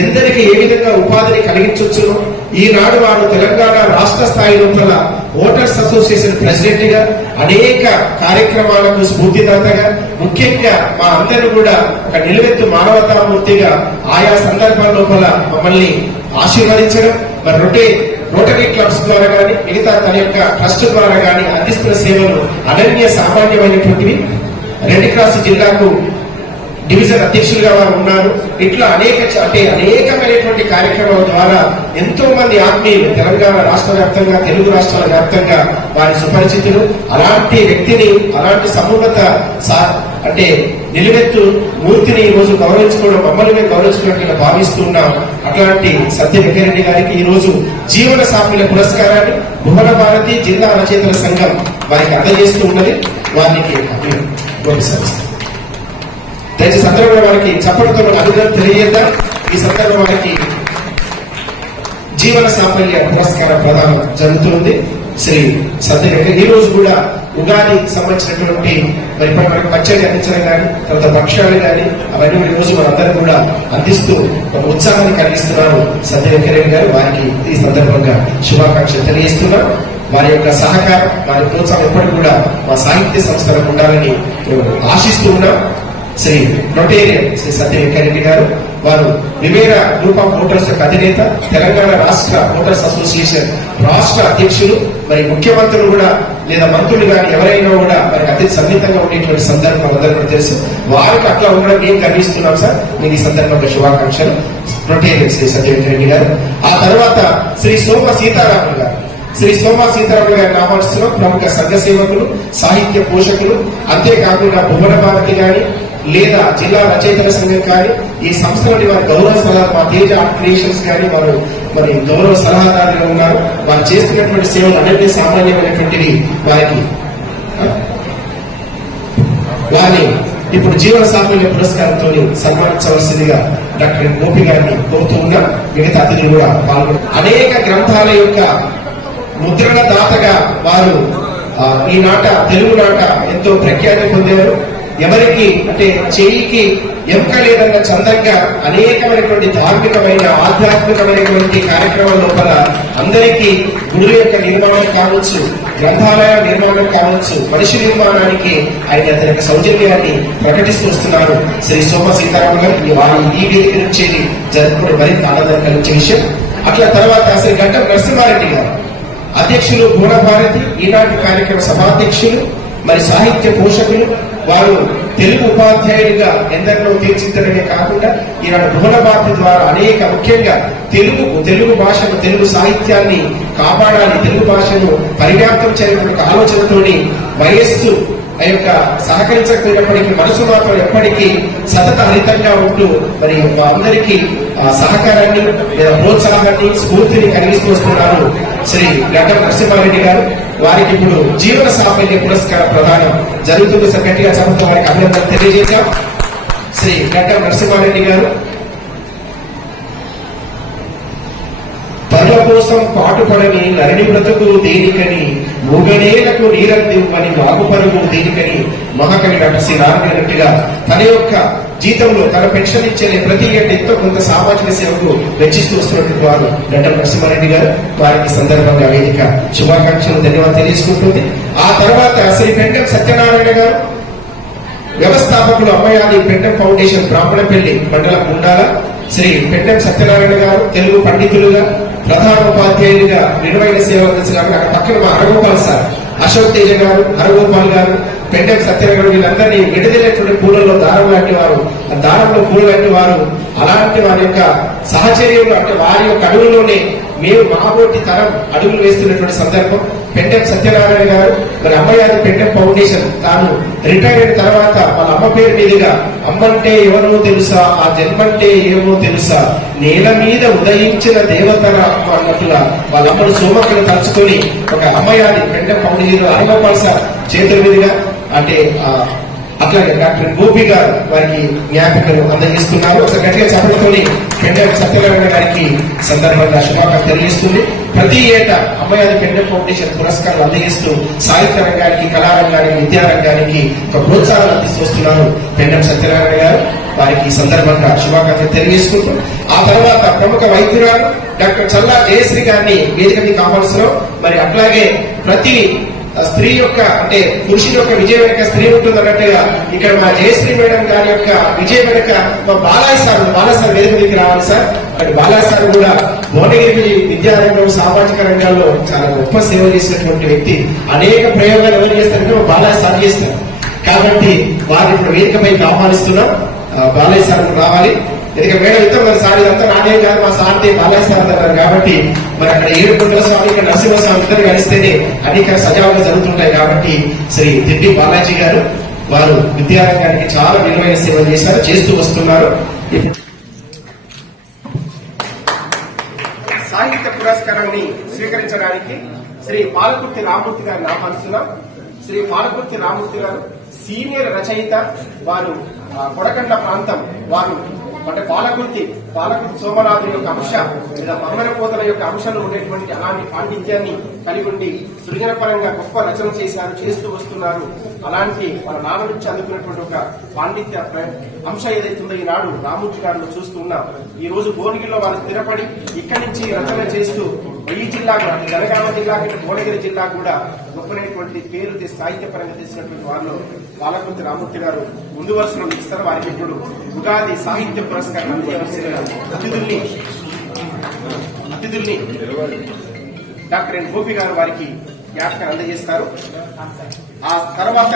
ఎందరికి ఏ విధంగా ఉపాధిని కలిగించవచ్చును, ఈనాడు వారు తెలంగాణ రాష్ట్ర స్థాయి లోపల ఓటర్స్ అసోసియేషన్ ప్రెసిడెంట్ గా అనేక కార్యక్రమాలకు స్ఫూర్తిదాతగా, ముఖ్యంగా మా అందరూ కూడా ఒక నిలువెత్తు మానవతామూర్తిగా ఆయా సందర్భాల లోపల మమ్మల్ని ఆశీర్వదించడం, మరి రోటరీ క్లబ్స్ ద్వారా కానీ మిగతా తన యొక్క ట్రస్ట్ ద్వారా కానీ అందిస్తున్న సేవలు అనన్య సామాన్యమైనటువంటివి. రెడ్ క్రాస్ జిల్లాకు డివిజన్ అధ్యక్షులుగా వారు ఉన్నారు. ఇట్లా అనేకమైనటువంటి కార్యక్రమాల ద్వారా ఎంతో మంది ఆత్మీయులు తెలంగాణ రాష్ట్ర వ్యాప్తంగా, తెలుగు రాష్ట్రాల వ్యాప్తంగా వారి సుపరిచితులు. అలాంటి వ్యక్తిని, అలాంటి సమున్నత అంటే నిలువెత్తు మూర్తిని ఈ రోజు గౌరవించుకోవడం, మమ్మల్ని మేము గౌరవించుకున్నట్టుగా భావిస్తున్నాం. అట్లాంటి సత్య వెంకరెడ్డి గారికి ఈ రోజు జీవన సాఫల్య పురస్కారాన్ని భువన భారతి జిల్లా రచయితల సంఘం వారికి అందజేస్తూ ఉన్నది. వారికి దయచేసి సందర్భంగా వారికి చప్పటితో అభినందన తెలియజేద్దాం. ఈ సందర్భంగా వారికి జీవన సాఫల్య పురస్కార ప్రదానం జరుగుతుంది. శ్రీ సత్య వెంకట ఈ రోజు కూడా ఉగాది సంబంధించినటువంటి మరి మనకు పచ్చడి అందించడం కానీ, తర్వాత భక్ష్యాలు కానీ అవన్నీ ఈ రోజు మనందరూ కూడా అందిస్తూ ఒక ఉత్సాహాన్ని కలిగిస్తున్నారు సత్య వెంకరెడ్డి గారు. వారికి ఈ సందర్భంగా శుభాకాంక్షలు తెలియజేస్తున్నాం. వారి యొక్క సహకారం, వారి ప్రోత్సాహం ఎప్పటికీ కూడా మా సాహిత్య సంస్థలకు ఉండాలని ఆశిస్తూ ఉన్నాం. శ్రీ నొటేరియన్ శ్రీ సత్య వెంకరెడ్డి గారు వారు వివేర గ్రూప్ ఆఫ్ ఓటర్స్ యొక్క అధినేత, తెలంగాణ రాష్ట్ర ఓటర్స్ అసోసియేషన్ రాష్ట్ర అధ్యక్షులు. మరి ముఖ్యమంత్రులు కూడా లేదా మంత్రులు కానీ ఎవరైనా కూడా వారికి అతి సన్నిహితంగా ఉండేటువంటి సందర్భం అందరూ కూడా తెలుసు. వారికి అట్లా ఉండడం మేము గర్విస్తున్నాం సార్. మీకు ఈ సందర్భంగా శుభాకాంక్షలు. నొటేరియన్ శ్రీ సత్య వెంకరెడ్డి గారు. ఆ తర్వాత శ్రీ సోమ సీతారాములు గారు శ్రీ సోమా సీతారామన్ గారిని ఆహ్వానిస్తున్నాం. ప్రముఖ సంఘ సేవకులు, సాహిత్య పోషకులు, అంతేకాకుండా భువన భారతి గాని లేదా జిల్లా రచయితల సంఘం కానీ ఈ సంస్థలోని వారి గౌరవ సలహా మా తేజ ఆర్ట్ క్రియేషన్స్ కానీ వారు మరి గౌరవ సలహాదారులుగా ఉన్నారు. వారు చేస్తున్నటువంటి సేవలు అన్నింటి సామాన్యమైనటువంటివి. వారిని ఇప్పుడు జీవన సాఫల్య పురస్కారంతో సన్మానించవలసిందిగా డాక్టర్ గోపి గారిని కోరుతూ ఉన్నాం. మిగతా అతిథులు కూడా పాల్గొన్నారు. అనేక గ్రంథాల యొక్క ముద్రణ దాతగా వారు ఈ నాట తెలుగు నాట ఎంతో ప్రఖ్యాతి పొందారు. ఎవరికి అంటే చేయికి ఎముక లేదన్న చందంగా అనేకమైనటువంటి ధార్మికమైన ఆధ్యాత్మికమైనటువంటి కార్యక్రమాల లోపల అందరికీ గుడి యొక్క నిర్మాణం కావచ్చు, గ్రంథాలయ నిర్మాణం కావచ్చు, మనిషి నిర్మాణానికి ఆయన అతని యొక్క సౌజన్యాన్ని ప్రకటిస్తూ వస్తున్నారు. శ్రీ సోమ సీతారామన్ గారు వారు ఈ వేదిక నుంచి జరుపుకోవడం మరింత ఆనందం కలిగించే విషయం. అట్లా తర్వాత శ్రీ గడ్డం నరసింహారెడ్డి గారు అధ్యక్షులు భువన భారతి, ఈనాటి కార్యక్రమ సభాధ్యక్షులు, మరి సాహిత్య పోషకులు. వారు తెలుగు ఉపాధ్యాయులుగా ఎందరిలో తీర్చిదిద్దడమే కాకుండా ఈనాడు భువన భారతి ద్వారా అనేక ముఖ్యంగా తెలుగు భాషను, తెలుగు సాహిత్యాన్ని కాపాడాలి, తెలుగు భాషను పరివ్యాప్తం చేయడానికి ఆలోచనతోని వయస్సు ఆ యొక్క సహకరించకపోయినప్పటికీ మనసు మాత్రం ఎప్పటికీ సతత హరితంగా ఉంటూ మరి అందరికీ సహకారాన్ని లేదా ప్రోత్సాహాన్ని, స్ఫూర్తిని కలిగిస్తూ వస్తున్నారు శ్రీ గడ్డం నరసింహారెడ్డి గారు. వారికి ఇప్పుడు జీవన సాఫల్య పురస్కార ప్రదానం జరుగుతుంది. గట్టిగా చదువుతూ వారికి అభినందన తెలియజేశాం. శ్రీ గడ్డం నరసింహారెడ్డి గారు పనుల కోసం పాటుపడని నరణి బ్రతుకు దేనికని, మూగనేలకు నీరందివ్వని వాగుపరుగు దేనికని మహాకవి డాక్టర్ శ్రీ నారాయణ రెడ్డిగా తన యొక్క జీతంలో తన పెన్షన్ ఇచ్చే ప్రతి ఏటా ఎంతో కొంత సామాజిక సేవకు వెచ్చిస్తూ వస్తున్నటువంటి వారు గడ్డం నరసింహారెడ్డి గారు. వారికి సందర్భంగా వేదిక శుభాకాంక్షలు, ధన్యవాదాలు తెలియజేసుకుంటుంది. ఆ తర్వాత శ్రీ పెంటం సత్యనారాయణ గారు వ్యవస్థాపకులు అమ్మయాది పెంటం ఫౌండేషన్ బ్రాహ్మణపల్లి మండలం ఉండాల. శ్రీ పెంటం సత్యనారాయణ గారు తెలుగు పండితులుగా, ప్రధానోపాధ్యాయులుగా నిర్వహణ సేవలు అందించిన అక్కడ పక్కన మా హరగోపాల్ సార్, అశోక్ తేజ గారు, హరగోపాల్ గారు, పెంటం సత్యనారాయణ వీళ్ళందరినీ విడుదలైనటువంటి పూలలో దారం లాంటి వారు, దారంలో పూలు లాంటి వారు. అలాంటి వారి యొక్క సహచర్యంలో అంటే వారి యొక్క అడుగులోనే మేము మహాబోటి తరం అడుగులు వేస్తున్నటువంటి సందర్భం. పెంటం సత్యనారాయణ గారు మరి అమ్మయాది పెంటం ఫౌండేషన్ తాను రిటైర్ అయిన తర్వాత వాళ్ళ అమ్మ పేరు మీదుగా అమ్మంటే ఎవరో తెలుసా, ఆ జన్మంటే ఏమో తెలుసా, నేల మీద ఉదయించిన దేవతర అన్నట్టుగా వాళ్ళ అమ్మను సోమక్కను తలుచుకొని ఒక అమ్మయాది పెంటం ఫౌండేషన్ హరిగోపాల్ సార్ చేతుల మీదుగా అంటే అట్లాగే డాక్టర్ గోపి గారు వారికి జ్ఞాపికలు అందజేస్తున్నారు. ఒక గట్టిగా చెప్పలతోని పెంటం సత్యనారాయణ గారికి సందర్భంగా శుభాకాంక్షలు తెలియజేస్తుంది. ప్రతి ఏటా అమ్మయాది పెంటం ఫౌండేషన్ పురస్కారాలు అందజేస్తూ సాహిత్య రంగానికి, కళారంగానికి, విద్యారంగానికి ఒక ప్రోత్సాహాలు అందిస్తూ వస్తున్నారు పెంటం సత్యనారాయణ గారు. వారికి సందర్భంగా శుభాకాంక్షలు తెలియజేసుకుంటూ ఆ తర్వాత ప్రముఖ వైద్యురాలు డాక్టర్ చల్లా జయశ్రీ గారిని వేదిక మీకు ఆహ్వానిస్తున్నాం. మరి అట్లాగే ప్రతి స్త్రీ యొక్క అంటే పురుషుని యొక్క విజయం వెనక స్త్రీ ఉంటుంది అన్నట్టుగా ఇక్కడ మా జయశ్రీ మేడం గారి యొక్క విజయం వెనక మా బాలాయ్ సార్ వేదిక మీకు రావాలి సార్. అటు బాలాయ్ సార్ కూడా భువనగిరి విద్యారంగం, సామాజిక రంగాల్లో చాలా గొప్ప సేవ చేసినటువంటి వ్యక్తి. అనేక ప్రయోగాలు ఎవరు చేస్తారంటే మా బాలాయ్ సార్ చేస్తారు. కాబట్టి వారిని ఇప్పుడు వేదికపై ఆహ్వానిస్తున్నాం. బాలయ్య సార్ రావాలి. ఎందుకంటే మేడం ఇంత మరి సార్ ఇదంతా నాదే కాదు, మా సార్తే బాలయ్య సార్ అన్నారు. కాబట్టి మరి అక్కడ ఏడుకొండల స్వామి, ఇక్కడ నరసింహస్వామి ఇద్దరు కలిస్తేనే అనేక సజావుగా జరుగుతుంటాయి. కాబట్టి శ్రీ తిడ్డి బాలాజీ గారు వారు విద్యారంగానికి చాలా విలువైన సేవ చేశారు, చేస్తూ వస్తున్నారు. సాహిత్య పురస్కారాన్ని స్వీకరించడానికి శ్రీ పాలకుర్తి రామూర్తి గారిని ఆహ్వానిస్తున్నాం. శ్రీ పాలకుర్తి రామూర్తి గారు సీనియర్ రచయిత. వారు కొడకండ్ల ప్రాంతం వారు అంటే పాలకుర్తి సోమనాథుని యొక్క అంశ లేదా మమ్మరపోతల యొక్క అంశంలో ఉండేటువంటి అలాంటి పాండిత్యాన్ని కలిగి ఉండి సృజనపరంగా గొప్ప రచన చేస్తూ వస్తున్నారు. అలాంటి వాళ్ళ నాన్న నుంచి అందుకున్నటువంటి ఒక పాండిత్య అంశ ఏదైతుందో ఈనాడు రామూర్తి గారిలో చూస్తూ ఉన్నాం. ఈ రోజు భువనగిరిలో వారు స్థిరపడి ఇక్కడి నుంచి రచన చేస్తూ ఈ జిల్లా కూడా జనగామ జిల్లాకి, భువనగిరి జిల్లా కూడా గొప్పనటువంటి పేరు సాహిత్యపరంగా తెచ్చినటువంటి వారిలో పాలకుర్తి రామూర్తి గారు ముందు వరుసలో ఇస్తారు. వారికి ఇప్పుడు ఉగాది సాహిత్య పురస్కారం అందజేయవలసిన అతిథుల్ని డాక్టర్ ఎన్ గోపి గారు వారికి జ్ఞాపకం అందజేస్తారు. ఆ తర్వాత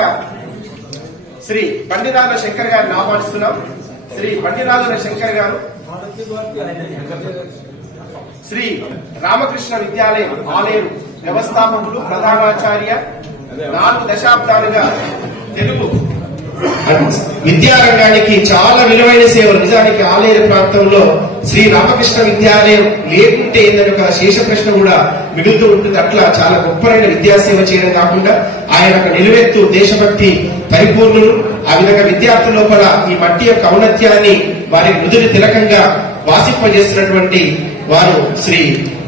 శ్రీ బండిరాజుల శంకర్ గారిని ఆహ్వానిస్తున్నాం. శ్రీ బండిరాజుల శంకర్ గారు శ్రీ రామకృష్ణ విద్యాలయం ఆలేరు వ్యవస్థాపకులు, ప్రధానాచార్య, 4 దశాబ్దాలుగా తెలుగు విద్యారంగానికి చాలా విలువైన సేవలు. నిజానికి ఆలేరు ప్రాంతంలో శ్రీ రామకృష్ణ విద్యాలయం లేకుంటే ఏందని ఒక శేష ప్రశ్న కూడా మిగులుతూ ఉంటుంది. అట్లా చాలా గొప్పమైన విద్యాసేవ చేయడం కాకుండా ఆయన ఒక నిలువెత్తు దేశభక్తి పరిపూర్ణులు. ఆ విధంగా విద్యార్థుల లోపల ఈ మట్టి యొక్క ఔన్నత్యాన్ని వారి మృదుని తిలకంగా వాసింపజేస్తున్నటువంటి వారు శ్రీ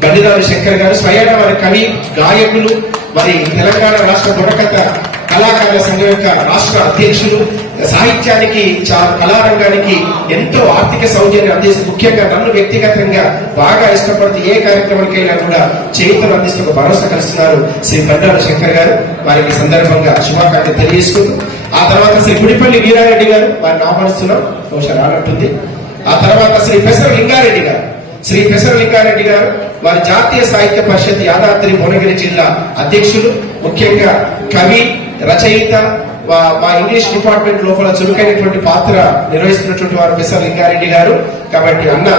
బండిరాజు శంకర్ గారు. స్వయాన వారి కవి, గాయకులు, మరి తెలంగాణ రాష్ట్ర బుర్రకథ కళాకారుల సంఘం యొక్క రాష్ట్ర అధ్యక్షులు. సాహిత్యానికి, కళారంగానికి ఎంతో ఆర్థిక సౌజన్యం అందిస్తూ, ముఖ్యంగా నన్ను వ్యక్తిగతంగా బాగా ఇష్టపడుతూ ఏ కార్యక్రమానికైనా కూడా చేతులు అందిస్తూ ఒక భరోసా కలుస్తున్నారు శ్రీ బండారు శంకర్ గారు. వారికి సందర్భంగా శుభాకాంక్షలు తెలియజేసుకుంటూ, ఆ తర్వాత శ్రీ గుడిపల్లి వీరారెడ్డి గారు, వారిని ఆహ్వానిస్తున్నాం, బహుశా రానట్టుంది. ఆ తర్వాత శ్రీ పెసర లింగారెడ్డి గారు. శ్రీ పెసర లింగారెడ్డి గారు వారి జాతీయ సాహిత్య పరిషత్ యాదాద్రి భువనగిరి జిల్లా అధ్యక్షులు. ముఖ్యంగా కవి, రచయిత, మా ఇంగ్లీష్ డిపార్ట్మెంట్ లోపల చురుకైనటువంటి పాత్ర నిర్వహిస్తున్నటువంటి వారు పెసర లింగారెడ్డి గారు. కాబట్టి అన్న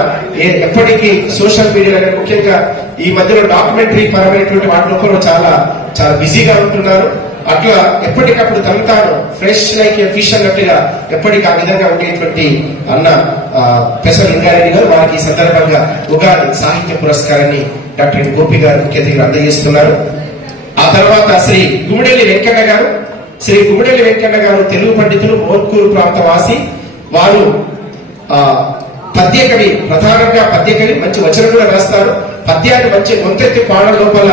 ఎప్పటికీ సోషల్ మీడియాలో, ముఖ్యంగా ఈ మధ్యలో డాక్యుమెంటరీ పరమైనటువంటి వాటి లోపల చాలా చాలా బిజీగా ఉంటున్నారు. అట్లా ఎప్పటికప్పుడు తను తాను ఫ్రెష్ లైక్ ఏ ఫిష్ అన్నట్టుగా ఎప్పటికీ ఆ విధంగా ఉండేటువంటి అన్న పెసర లింగారెడ్డి గారు. వారికి ఈ సందర్భంగా ఉగాది సాహిత్య పురస్కారాన్ని డాక్టర్ గోపి గారు ముఖ్య అతిథిగా అందజేస్తున్నారు. ఆ తర్వాత శ్రీ గుమిడెల్లి వెంకన్న గారు. శ్రీ గుమిడెల్లి వెంకన్న గారు తెలుగు పండితులు, మోత్కూరు ప్రాంత వాసి. వారు పద్యకవి, ప్రధానంగా పద్యకవి, మంచి వచనం కూడా రాస్తారు. పద్యాన్ని మంచి గొంతెత్తి పాడడం లోపల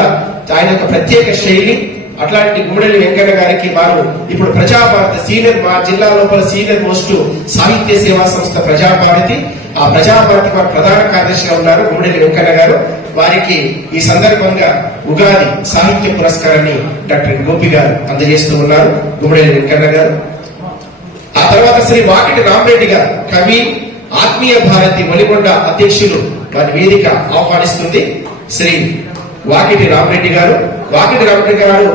ఆయన యొక్క ప్రత్యేక శైలి. అట్లాంటి గుమిడెల్లి వెంకన్న గారికి వారు ఇప్పుడు ప్రజాభారతి సీనియర్, మా జిల్లా లోపల సీనియర్ మోస్ట్ సాహిత్య సేవా సంస్థ ప్రజాభారతి, ఆ ప్రజాభారతి వారు ప్రధాన కార్యదర్శిగా ఉన్నారు గుమిడెల్లి వెంకన్న గారు. వారికి ఈ సందర్భంగా ఉగాది సాహిత్య పురస్కారాన్ని డాక్టర్ గోపి గారు అందజేస్తూ ఉన్నారు, గుమిడెల్లి వెంకన్న గారు. ఆ తర్వాత శ్రీ వాకిటి రామరెడ్డి గారు, కవి, ఆత్మీయ భారతి ఒలిగొండ అధ్యక్షులు, వారి వేదిక ఆహ్వానిస్తుంది. శ్రీ వాకిటి రామరెడ్డి గారు. వాకిటి రామరెడ్డి గారు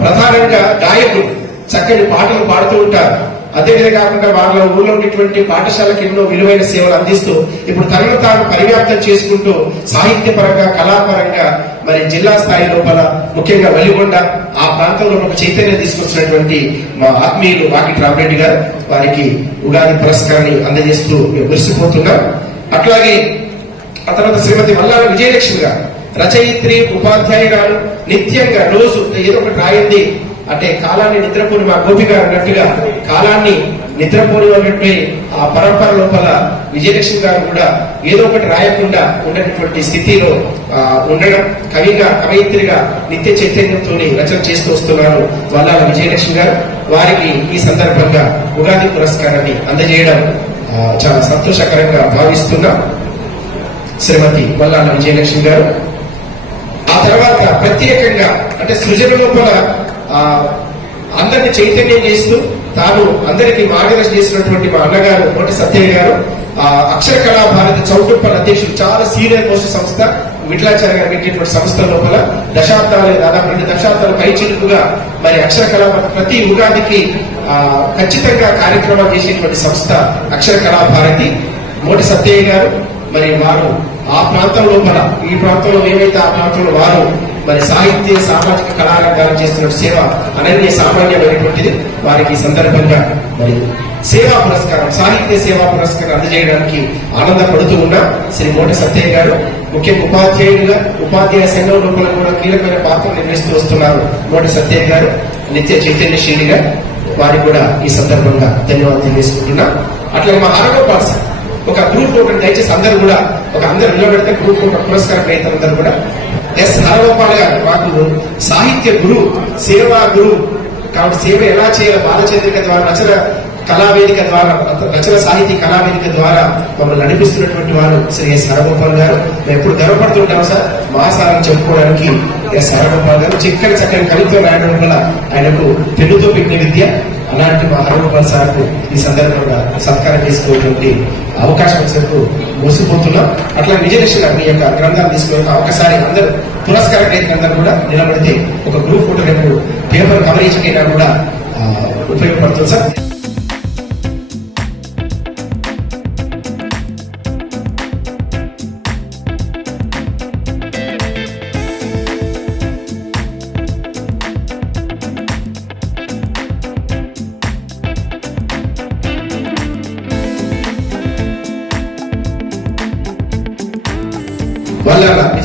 ప్రధానంగా గాయకులు, చక్కని పాటలు పాడుతూ ఉంటారు. అదేవిధంగా కాకుండా వాళ్ళ ఊళ్ళో ఉన్నటువంటి పాఠశాలకు ఎన్నో విలువైన సేవలు అందిస్తూ ఇప్పుడు తనను తాను పరివ్యాప్తం చేసుకుంటూ సాహిత్య పరంగా, కళాపరంగా మరి జిల్లా స్థాయి లోపల ముఖ్యంగా వెలిగొండ ఆ ప్రాంతంలో ఒక చైతన్యం తీసుకొచ్చినటువంటి మా ఆత్మీయులు వాకిటి రామరెడ్డి గారు. వారికి ఉగాది పురస్కారాన్ని అందజేస్తూ మురిసిపోతున్నాం. అట్లాగే ఆ తర్వాత శ్రీమతి వల్లాల విజయలక్ష్మి గారు, రచయిత్రి, ఉపాధ్యాయురాలు. నిత్యంగా రోజు ఏదో ఒకటి రాయింది అంటే కాలాన్ని నిద్రపోని మా గోపి గారు అన్నట్టుగా కాలాన్ని నిద్రపోని ఆ పరంపర లోపల విజయలక్ష్మి గారు కూడా ఏదో ఒకటి రాయకుండా ఉండేటువంటి స్థితిలో ఉండడం, కవిగా, కవయిత్రిగా నిత్య చైతన్యంతో రచన చేస్తూ వస్తున్నారు వల్లాల విజయలక్ష్మి గారు. వారికి ఈ సందర్భంగా ఉగాది పురస్కారాన్ని అందజేయడం చాలా సంతోషకరంగా భావిస్తున్నాం శ్రీమతి వల్లాల విజయలక్ష్మి గారు. ఆ తర్వాత ప్రత్యేకంగా అంటే సృజన లోపల అందరినీ చైతన్యం చేస్తూ తాను అందరికీ మార్గదర్శనం చేసినటువంటి మా అన్నగారు కోటి సత్యయ్య గారు, అక్షర కళా భారతి చౌటుప్పల్ అధ్యక్షులు, చాలా సీనియర్ మోస్ట్ సంస్థ, విఠలాచార్య గారు పెట్టినటువంటి సంస్థ లోపల దశాబ్దాలు, దాదాపు 2 దశాబ్దాల పైచిలుకుగా మరి అక్షర కళా ప్రతి ఉగాదికి ఖచ్చితంగా కార్యక్రమాలు చేసేటువంటి సంస్థ అక్షర కళా భారతి. మోటి సత్యయ్య గారు మరి వారు ఆ ప్రాంతం లోపల, ఈ ప్రాంతంలో ఏమైతే ఆ ప్రాంతంలో వారు మరి సాహిత్య, సామాజిక కళారంగాలు చేస్తున్న సేవ అనన్య సామాన్యమైనటువంటిది. వారికి ఈ సందర్భంగా మరి సేవా పురస్కారం, సాహిత్య సేవా పురస్కారం అందజేయడానికి ఆనందపడుతూ ఉన్న శ్రీ మోటి సత్యయ్య గారు. ముఖ్యంగా ఉపాధ్యాయులుగా, ఉపాధ్యాయ సంఘం లోపల కూడా కీలకమైన పాత్ర నిర్వహిస్తూ వస్తున్నారు మోటి సత్యయ్య గారు, నిత్య చైతన్యశీలిగా. వారికి కూడా ఈ సందర్భంగా ధన్యవాదాలు తెలియజేసుకుంటున్నా. అట్లాగే మా హరగోపాల్ సార్ ఒక గ్రూప్ ఒకటి దయచేసి అందరూ కూడా అందరు నిలబెడితే గ్రూప్ ఒక పురస్కారం రైతులందరూ కూడా. ఎస్ హరగోపాల్ గారు మాకు సాహిత్య గురువు, సేవా గురువు. కాబట్టి సేవ ఎలా చేయాలి బాలచంద్రిక ద్వారా, రచన కళావేదిక ద్వారా, రచన సాహితీ కళావేదిక ద్వారా మమ్మల్ని నడిపిస్తున్నటువంటి వారు శ్రీ ఎస్ హరగోపాల్ గారు. మేము ఎప్పుడు గర్వపడుతుంటాం సార్ మహాసారం చెప్పుకోవడానికి. ఎస్ హరగోపాల్ గారు చక్కని కవిత్వం రాయడం వల్ల ఆయనకు పెన్నుతో పెట్టిన విద్య. అలాంటి మా హరగోపాల్ సార్కు ఈ సందర్భంగా సత్కారం చేసుకోవడానికి అవకాశం వచ్చినందుకు మోసిపోతున్నాం. అట్లా విజయలక్ష్మి గారు ఈ యొక్క గ్రంథాలు తీసుకునే ఒకసారి అందరూ పురస్కార గ్రహీతలందరూ కూడా నిలబడితే ఒక గ్రూప్ ఫోటో రేపు పేపర్ కవరేజ్ అయినా కూడా ఉపయోగపడుతుంది సార్.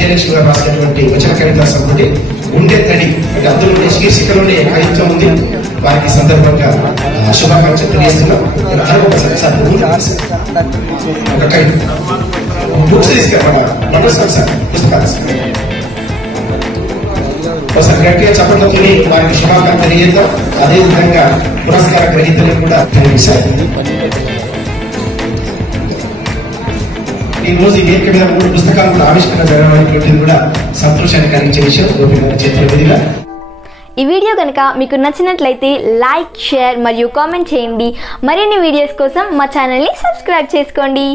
విజయలక్ష్మి గారు రాసినటువంటి వచన కవితా సంపుటి ఉండే తడి అంటే అందులో శీర్షికలోనే కవిత్వం ఉంది. వారికి సందర్భంగా శుభాకాంక్షలు తెలియజేస్తున్నాం. ఒక కవి బుక్స్ తీసుకెళ్ళాలి సార్ పుస్తకాలు ఒకసారి గట్టిగా చెప్పడంతో వారికి శుభాకాంక్షలు తెలియజేద్దాం. అదేవిధంగా పురస్కార గ్రహీతలకు కూడా కనిపిస్తారు. ఈ రోజు ఈ వేదిక మీద 3 పుస్తకాలు కూడా ఆవిష్కరణ జరగడం కూడా సంతోషాన్ని కలిగించే విషయం. గోపి గారి చేతుల మీదుగా ఈ వీడియో కనుక మీకు నచ్చినట్లయితే లైక్, షేర్ మరియు కామెంట్ చేయండి. మరిన్ని వీడియోస్ కోసం మా ఛానల్ని సబ్స్క్రైబ్ చేసుకోండి.